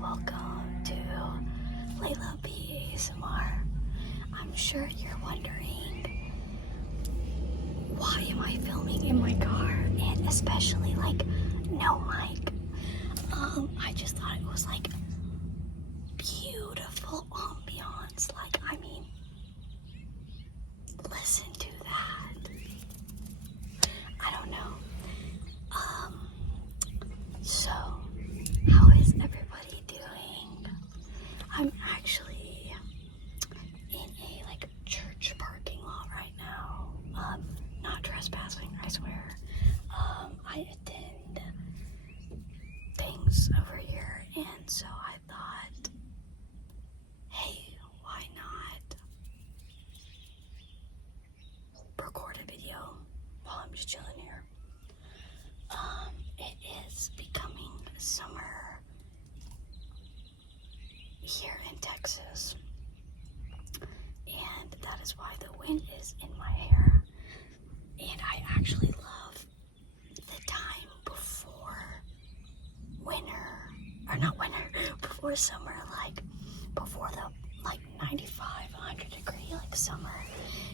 welcome to Lofi ASMR. I'm sure you're wondering, why am I filming in my car and especially no mic? I just thought it was beautiful ambiance. Listen to that. I don't know. So how is everybody doing? I'm actually in a church parking lot right now. Not trespassing, I swear. I attend things over here, and so I thought, hey, why not record a video while I'm just chilling here? It is becoming summer here in Texas, and that is why the wind is in my hair. And I actually love the time before before summer, before the 95, 100 degree summer.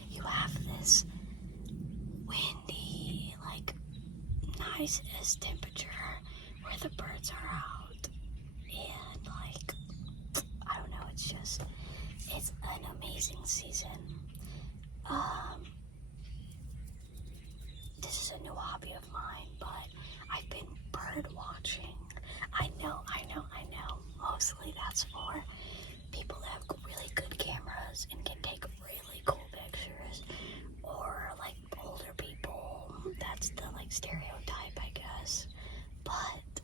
You have this windy, nice temperature where the birds are out, and I don't know, it's an amazing season. This is a new hobby of mine, but I've been bird watching. I know. Mostly that's for people that have really good cameras and can take really cool pictures, or older people. That's the stereotype, I guess. But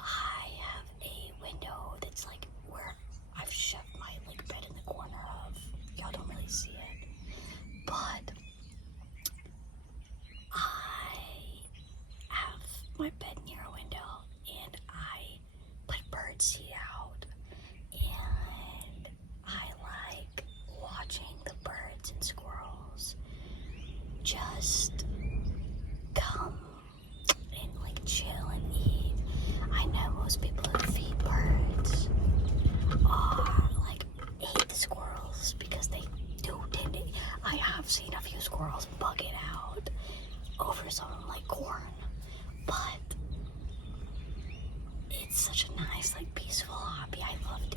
I have a window that's where I've shoved my bed in the corner of. Y'all don't really see it, but I have my bed near a window, and I put birdseed out, and I like watching the birds and squirrels just come and chill and eat. I know most people who feed birds are hate the squirrels because they do tend to. I have seen a few squirrels bug it out over something like corn, but it's such a nice peaceful hobby.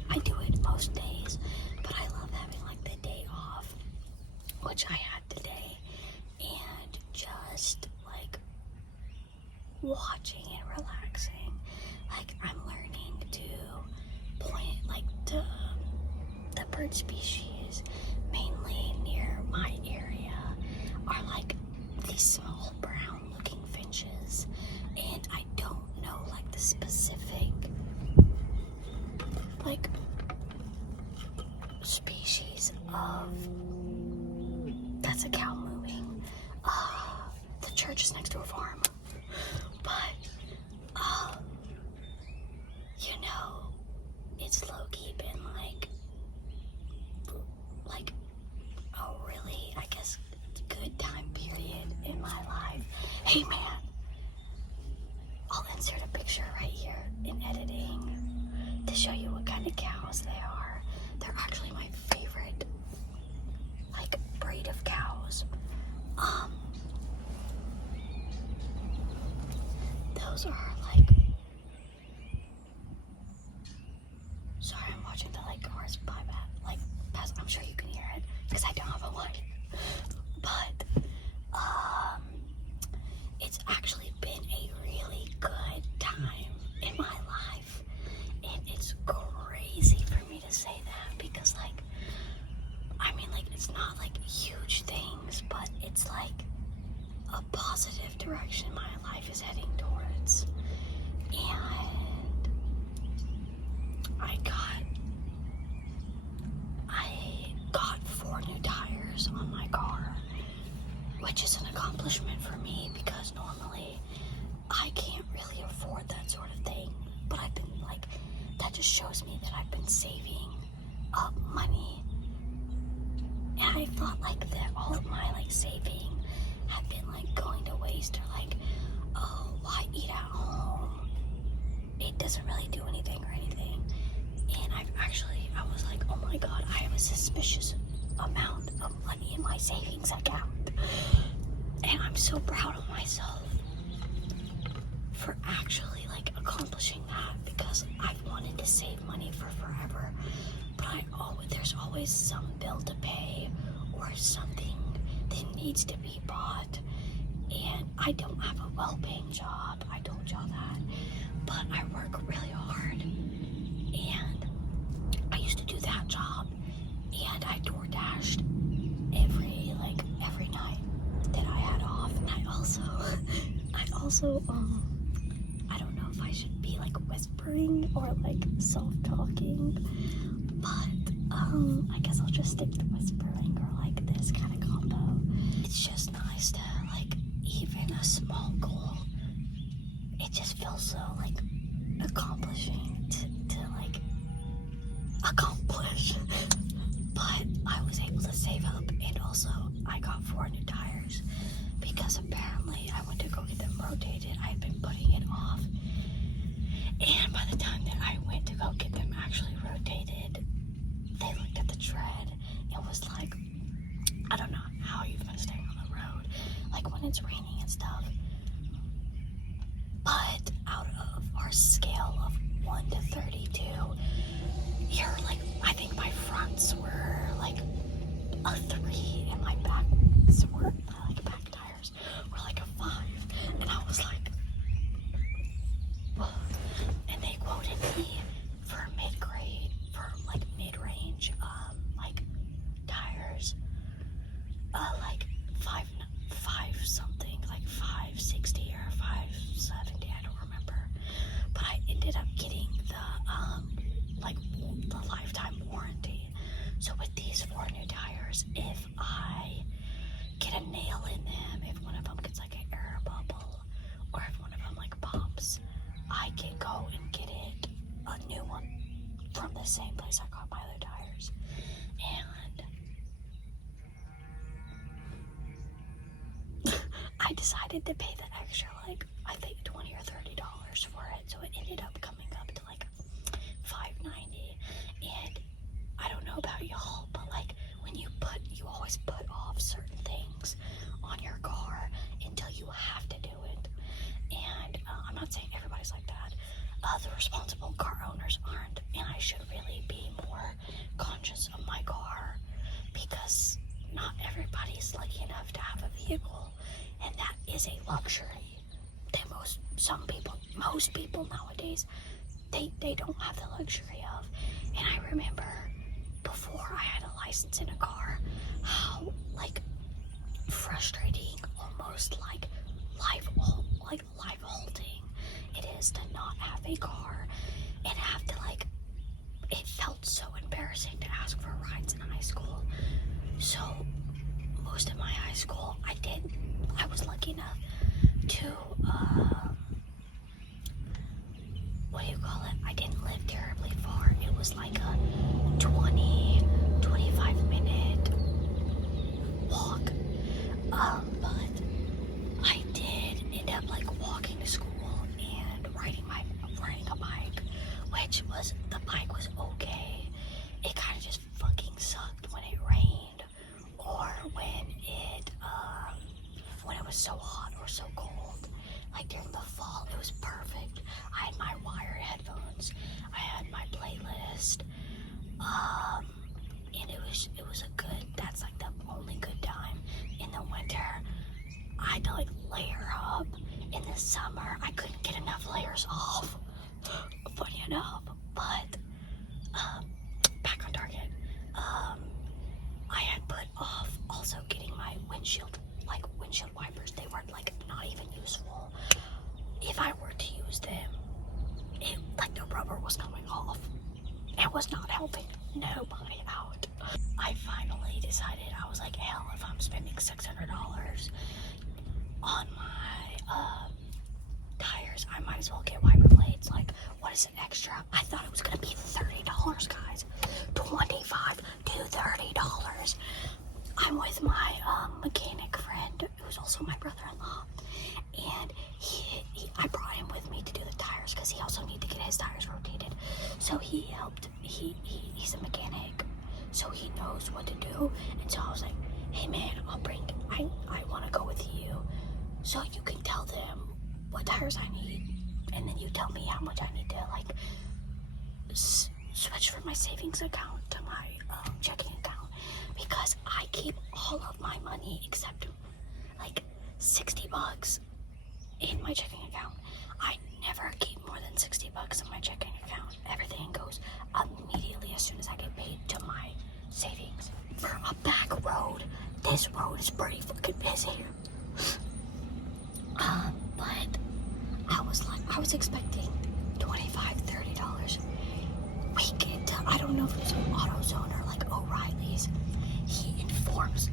I do it most days, but I love having the day off, which I had today, and just watching and relaxing. I'm learning to point the bird species mainly near my area are these small brown looking finches, and I don't know the specific species of. That's a cow moving. The church is next to a farm, but it's low-key been a really, I guess, good time period in my life. Hey man, I'll insert a picture right here in editing to show you what kind of cows they are. They're actually my favorite breed of cows. Those are sorry, I'm watching the cars by pass. I'm sure you can hear it because I don't have a mic. But it's actually been a really good time in my life, and it's crazy for me to say that because it's not huge things, but it's a positive direction my life is heading towards. And I got 4 new tires on my car, which is an accomplishment for me because normally I can't really afford that sort of thing. But I've been that just shows me that I've been saving up money. And I thought that all of my saving had been going to waste, or oh, why eat at home? It doesn't really do anything or anything. my god, I have a suspicious amount of money in my savings account. And I'm so proud of myself for actually like accomplishing that, because I've wanted to save money for forever, but there's always some bill to pay or something that needs to be bought. And I don't have a well-paying job, I told y'all that, but I work really hard. And I used to do that job, and I door dashed every night that I had off. And I also I don't know if I should be like whispering or like self-talking, but I guess I'll just stick to whispering or like this kind of combo. It's just nice to like, even a small goal, it just feels so like accomplishing to like accomplish. But I was able to save up, and also I got 4 new tires because apparently I went to go get them rotated. I had been putting it off, and by the time that I went to go get them actually rotated, they looked at the tread and was like, I don't know how you've been staying on the road, like when it's raining and stuff, but out of our scale of 1 to 32, you're like, I think my fronts were like a 3 and my backs were like, back tires were like a 5, and I was like, whoa. And they quoted me for mid-grade, for like mid-range like tires, like 5 something, like 560 or 570, I don't remember, but I ended up getting the like the lifetime warranty. So with these 4 new tires, if I get a nail in them, if one of them gets like an air bubble, or if one of them like pops, I can go and get it a new one from the same place I got my other tires. And I decided to pay the extra, like I think $20 or $30 for it, so it ended up coming up to like $5.90. And I don't know about y'all, but like when you always put off certain things on your car until you have to do it. And I'm not saying everybody's like that. The responsible car owners aren't, and I should really be more conscious of my car, because not everybody's lucky enough to have a vehicle, and that is a luxury that most people nowadays, they don't have the luxury of. And I remember before I had a license in a car, how like frustrating, almost like life halting it is to not have a car and have to like, it felt so embarrassing to ask for rides in high school. So most of my high school, I was lucky enough to I didn't live terribly far. It was like a 25 minute walk. But I did end up like walking to school and riding a bike, the bike was okay. It kind of just fucking sucked when it rained, or when it was so hot or so cold. Like during the fall, it was perfect. I had my wired headphones, I had my playlist, and it was that's like the only good time. In the winter, I had to like layer up. In the summer, I couldn't get enough layers off, funny enough. But back on target, I had put off also getting my windshield wipers. They were like not even useful. If I were to use them, the rubber was coming off. It was not helping nobody out. I finally decided, I was like, hell, if I'm spending $600 on my tires, I might as well get wiper blades. Like, what is an extra? I thought it was gonna be $30, guys. $25 to $30. I'm with my mechanic friend, who's also my brother-in-law, and I brought him with me to do the tires because he also needed to get his tires rotated. So he helped. He's a mechanic, knows what to do. And so I was like, hey man, I want to go with you, so you can tell them what tires I need, and then you tell me how much I need to like switch from my savings account to my checking account, because I keep all of my money except like $60 in my checking account. I never keep more than $60 in my checking account. Everything goes immediately as soon as I get paid to my savings. For a back road, this road is pretty fucking busy. But I was expecting $25-$30. We get to, I don't know if it's AutoZone or like O'Reilly's. He informs,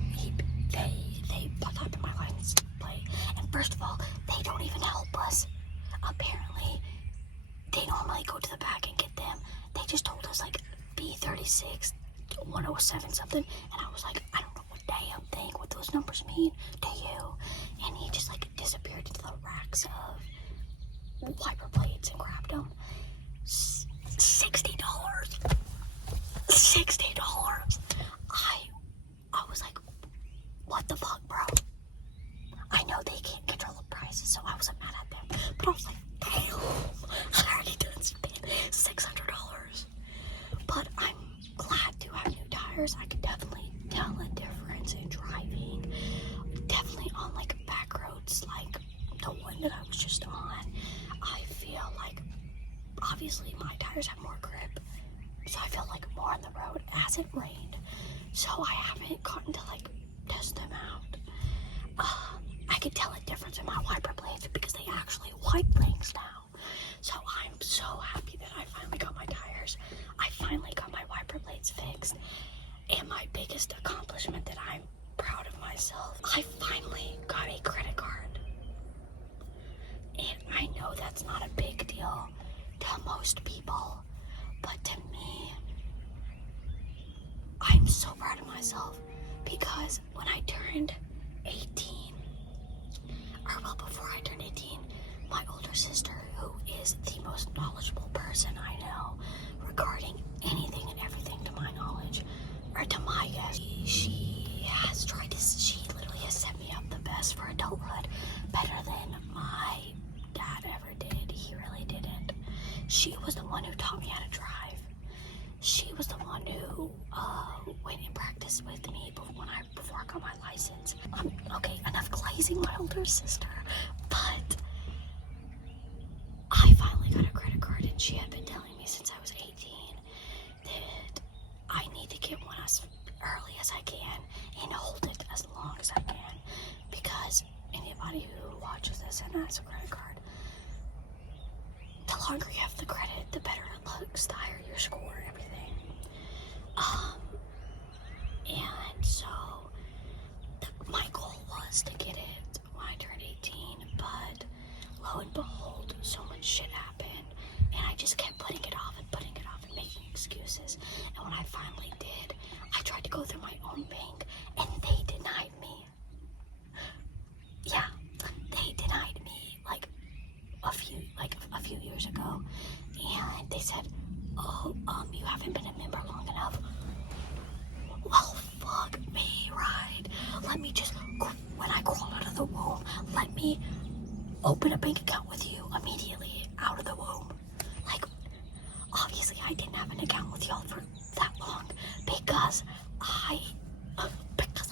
they put up my license plate, and first of all, they don't even help us. Apparently, they normally go to the back and get them. They just told us like B36 107 something, and I was like, I don't know what damn thing, what those numbers mean to you. And he just like disappeared into the racks of wiper plates and grabbed them. $60. $60. I was like, what the fuck, bro? I know they can't control the prices, so I wasn't mad at them. But I was like, damn, I already done spent $600. But I'm glad to have new tires. I could definitely tell a difference in driving. Definitely on like back roads, like the one that I was just on. I feel like, obviously my tires have more grip, so I feel like more on the road. It hasn't rained, so I haven't gotten to like test them out. I could tell a difference in my wiper blades because they actually wipe things now. So I'm so happy that I finally got my tires. I finally got my wiper blades fixed. And my biggest accomplishment that I'm proud of myself, I finally got a credit card. And I know that's not a big deal to most people, but to me, I'm so proud of myself, because when I turned 18, or well, before I turned 18, my older sister, who is the most knowledgeable person I know regarding anything and everything to my knowledge, or to my guess, she has tried to, she literally has set me up the best for adulthood, better than my dad ever did. He really didn't. She was the one who taught me how to drive. She was the one who went and practiced with me before I got my license. Okay, enough glazing my older sister, but I finally got a credit card, and she had been telling me since I was 18 that I need to get one as early as I can and hold it as long as I can, because anybody who watches this and has a credit card, the longer you have the credit, the better it looks, the higher your score, everything. And so my goal was to get it when I turned 18, but lo and behold, so much shit happened, and I just kept putting it off and making excuses. And when I finally did, I tried to go through my own bank, and they denied me. Yeah, they denied me like a few years ago, and they said, oh, you haven't been a member long enough. Well, fuck me, right? Let me just, when I crawled out of the womb, let me open a bank account with you immediately out of the womb. Like, obviously I didn't have an account with y'all for that long because I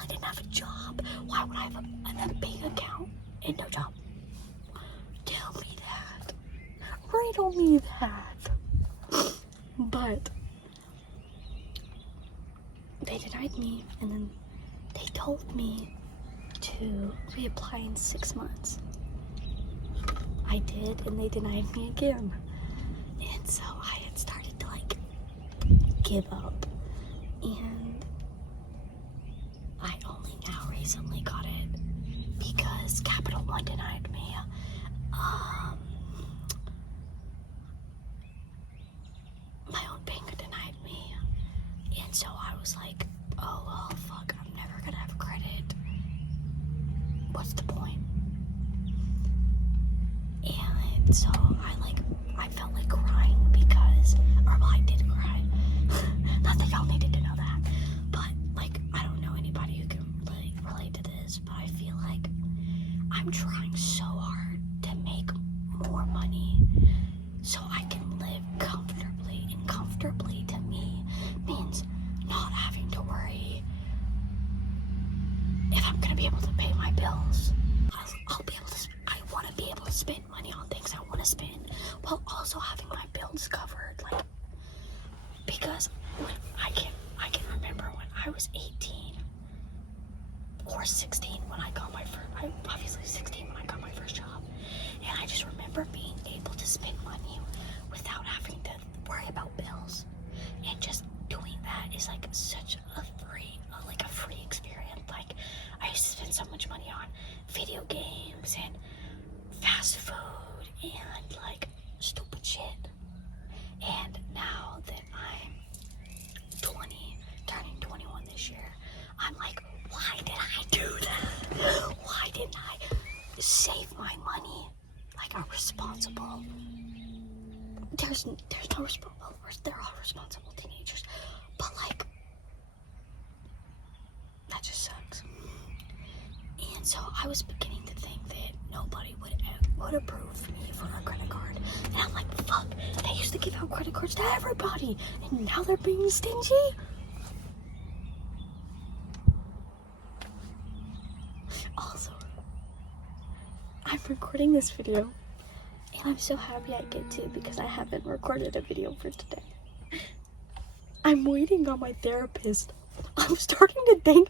didn't have a job. Why would I have a bank account and no job? Tell me that. Riddle me that. But they denied me, and then they told me to reapply in 6 months. I did, and they denied me again. And so I had started to like give up, and I only now recently got it because Capital One denied me. My own bank denied me, and so I was like, oh well, fuck, I'm never gonna have credit. What's the point? And so I felt like crying because, or well, I did cry. Not that y'all needed to know that, but I'm trying so hard to make more money so I can live comfortably. And comfortably to me means not having to worry if I'm gonna be able to pay my bills. I'll be able to. I want to be able to spend money on things I want to spend, while also having my bills covered. Like, because when I can remember when I was 18 or 16 when I got my first. Obviously 16 when I got my first job, and I just remember being able to spend money without having to worry about bills, and just doing that is like such a free experience. Like, I used to spend so much money on video games and fast food and like stupid shit. And now that I'm 20, turning 21 this year, I'm like, why did I do that? Why didn't I save my money like a responsible? There's no responsible. They're all responsible teenagers, but like, that just sucks. And so I was beginning to think that nobody would approve me for a credit card. And I'm like, fuck, they used to give out credit cards to everybody, and now they're being stingy? Also, I'm recording this video, and I'm so happy I get to, because I haven't recorded a video for today. I'm waiting on my therapist. I'm starting to think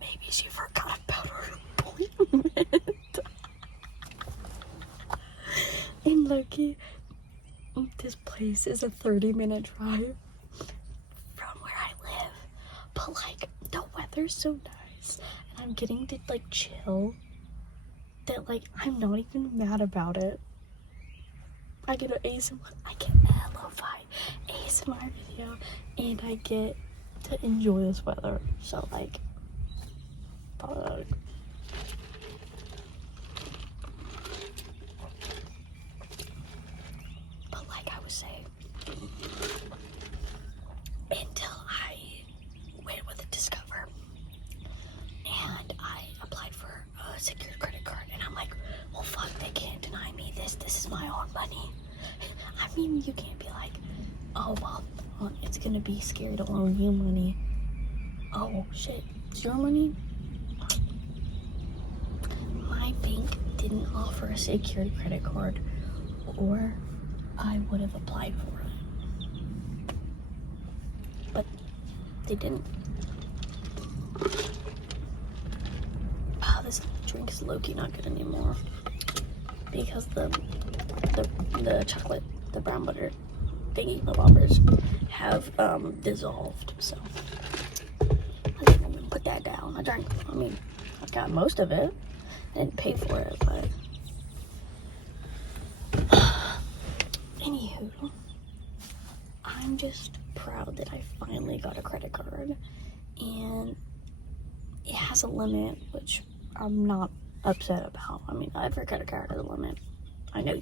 maybe she forgot about her appointment. And Loki, this place is a 30-minute drive from where I live, but like, the weather's so nice, and I'm getting to like chill, that like, I'm not even mad about it. I get a Lofi ASMR video, and I get to enjoy this weather. So like, fuck. But like I was saying, until I went with a Discover and I applied for a secured credit card, and I'm like, well fuck, they can't deny me this. This is my own money. I mean, you can't be like, oh well, it's gonna be scary to loan you money. Oh shit, it's your money? My bank didn't offer a secured credit card, or I would have applied for it. But they didn't. Oh, this drink is low-key not good anymore, because the chocolate, the brown butter thingy, the bobbers, have dissolved. So I didn't put that down. I got most of it. I didn't pay for it, but anywho, I'm just proud that I finally got a credit card, and it has a limit, which I'm not upset about. I mean, every credit card has a limit. I know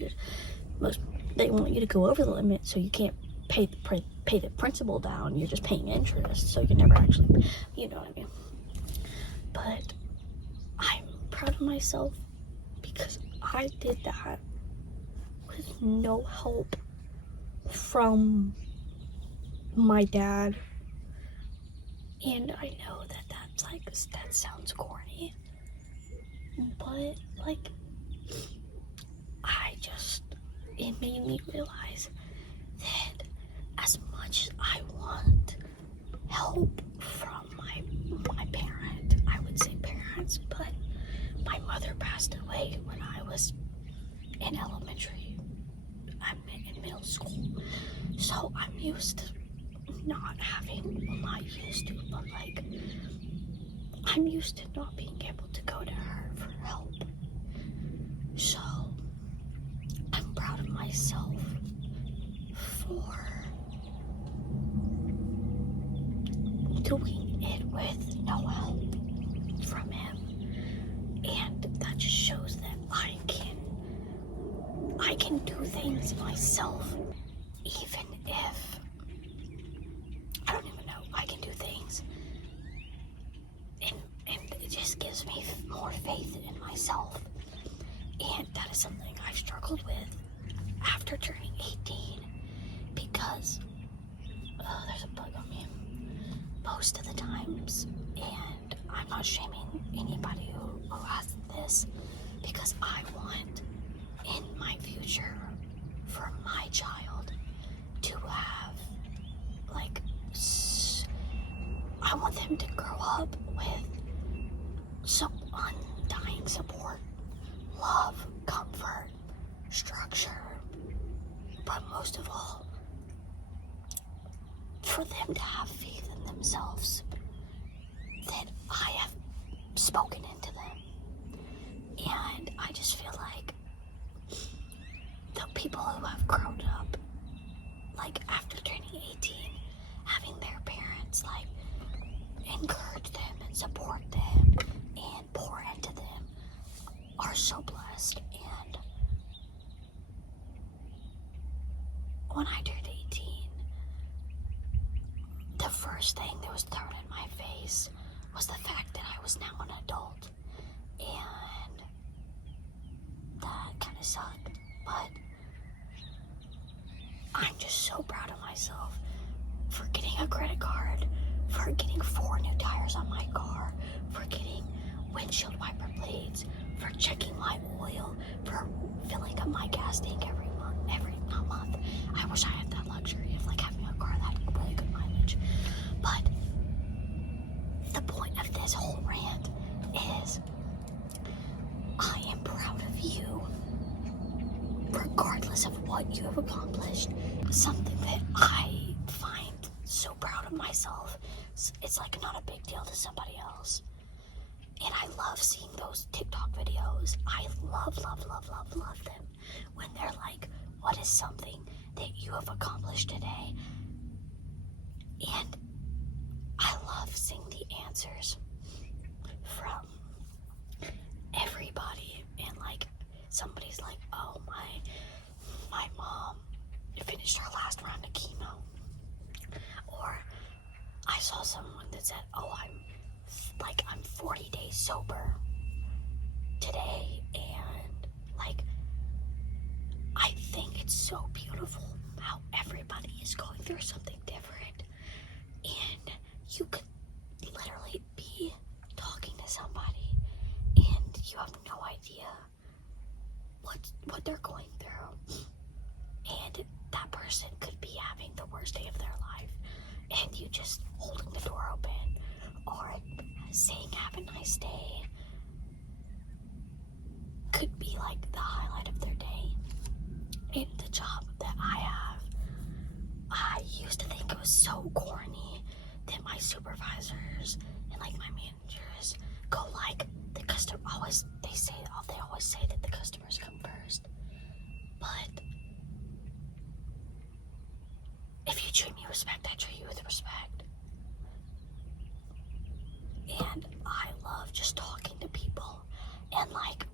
they want you to go over the limit, so you can't pay the principal down. You're just paying interest, so you never actually, you know what I mean. But I'm proud of myself because I did that with no help from my dad. And I know that sounds corny, but like, it made me realize that as much as I want help from my parent, I would say parents, but my mother passed away when I was in elementary. I'm in middle school, so I'm used to not but like, I'm used to not being able to go to her for help. So I'm proud of myself for doing it with no help from him. And that just shows that I can do things myself, even if I don't even know. I can do things, and just gives me more faith in myself. And that is something I've struggled with after turning 18, because there's a bug on me most of the times, and I'm not shaming anybody who has this, because I want in my future for my child to have, like, I want them to grow up with some undying support, love, comfort, structure, but most of all, for them to have faith in themselves that I have spoken into them. And I just feel like the people who have grown up, like, after turning 18, having their parents, like, encourage them and support them and pour into them, are so blessed. And when I turned 18, the first thing that was thrown in my face was the fact that I was now an adult. And that kind of sucked. But I'm just so proud of myself for getting a credit card, for getting 4 new tires on my car, for getting windshield wiper blades, for checking my oil, for filling up my gas tank every month. I wish I had that luxury of, like, having a car that had really good mileage. But the point of this whole rant is I am proud of you, regardless of what you have accomplished. Something that I find so proud of myself, it's like not a big deal to somebody else. And I love seeing those TikTok videos. I love them when they're like, what is something that you have accomplished today? And I love seeing the answers from everybody. And, like, somebody's like, oh, my mom finished her last round of chemo. Or I saw someone that said, oh, I'm 40 days sober today. And, like, I think it's so beautiful how everybody is going through something different. And you could literally be talking to somebody and you have no idea what they're going through. And that person could be having the worst day of their life, and you just holding the door open or saying have a nice day could be like the highlight of their day. In the job that I have, I used to think it was so corny that my supervisors and, like, my managers go like, they always say that the customers come first. But if you treat me with respect, I treat you with respect. And I love just talking to people, and, like,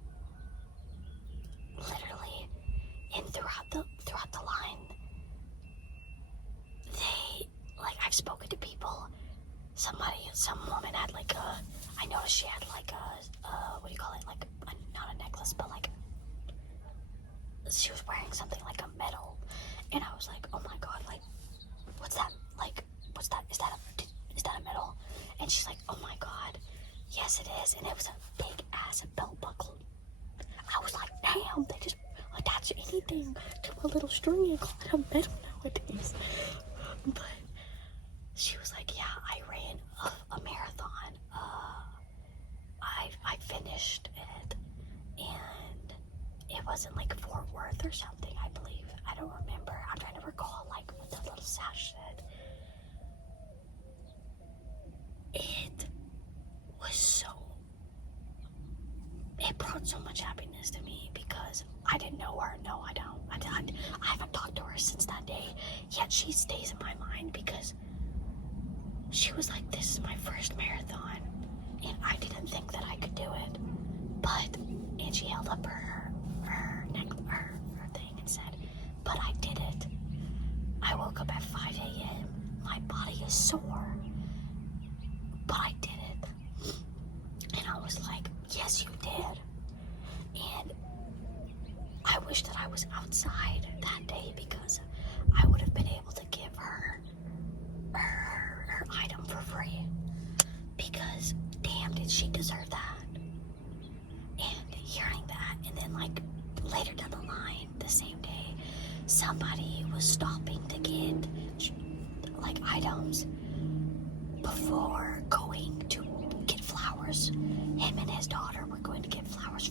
literally, and throughout the line, they, like, I've spoken to people. Some woman had, like, I noticed she had, like, what do you call it, like, not a necklace, but, like, she was wearing something like a medal, and I was like, oh my god, like, what's that, is that a medal? And she's like, oh my god, yes it is, and it was a big ass belt buckle. I was like, damn, they just attach anything to a little string and call it a medal nowadays. But she was like, yeah, I ran a marathon. I finished it, and it wasn't like Fort Worth or something, I believe. I don't remember. I'm trying to recall, like, what the little sash said. It brought so much happiness to me because I didn't know her. No, I don't. I haven't talked to her since that day, yet she stays in my mind because she was like, this is my first marathon, and I didn't think that I could do it. And she held up her thing and said, but I did it. I woke up at 5 a.m. My body is sore, but I did it. And I was somebody was stopping to get like items before going to get flowers. Him and his daughter were going to get flowers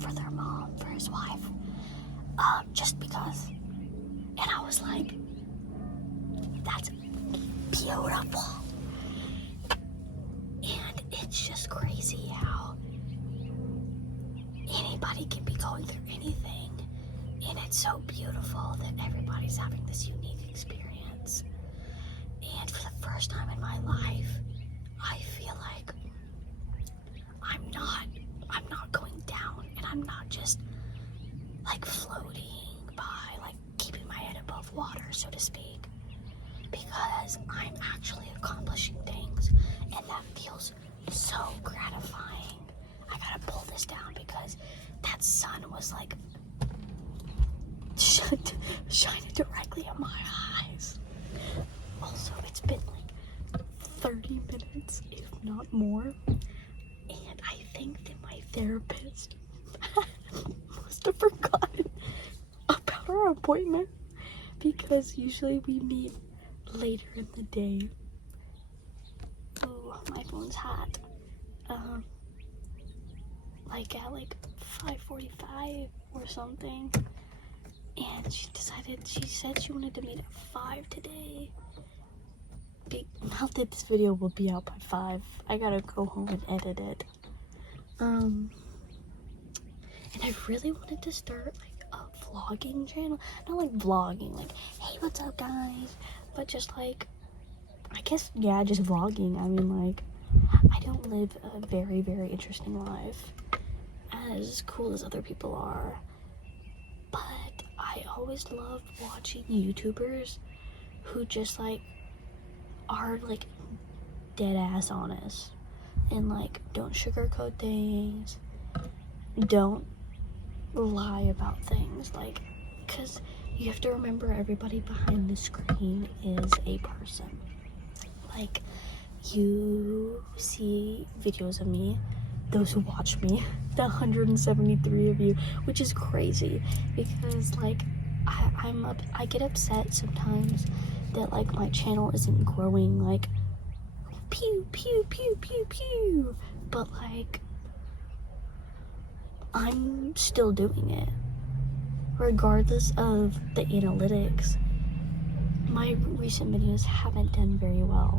for their mom, for his wife, just because. And I was like, that's beautiful. And it's just crazy how anybody can be going through anything, and it's so beautiful that everybody's having this unique experience. And for the first time in my life, I feel like I'm not going down, and I'm not just like floating by, like keeping my head above water, so to speak, because I'm actually accomplishing things, and that feels so gratifying. I gotta pull this down because that sun was like shining directly in my eyes. Also, it's been like 30 minutes, if not more, and I think that my therapist must have forgotten about our appointment, because usually we meet later in the day. Oh, my phone's hot. Like at like 5:45 or something, and she said she wanted to meet at 5 today. Not that this video will be out by 5. I gotta go home and edit it. And I really wanted to start like a vlogging channel. Not like vlogging, like, hey, what's up guys? But just like, I guess, yeah, just vlogging. I mean, like, I don't live a very, very interesting life, as cool as other people are. But I always love watching YouTubers who just like are like dead ass honest and like don't sugarcoat things, don't lie about things, like, because you have to remember everybody behind the screen is a person. Like, you see videos of me, those who watch me, the 173 of you, which is crazy, because like I get upset sometimes that like my channel isn't growing like pew pew pew pew pew, but like I'm still doing it regardless of the analytics. My recent videos haven't done very well.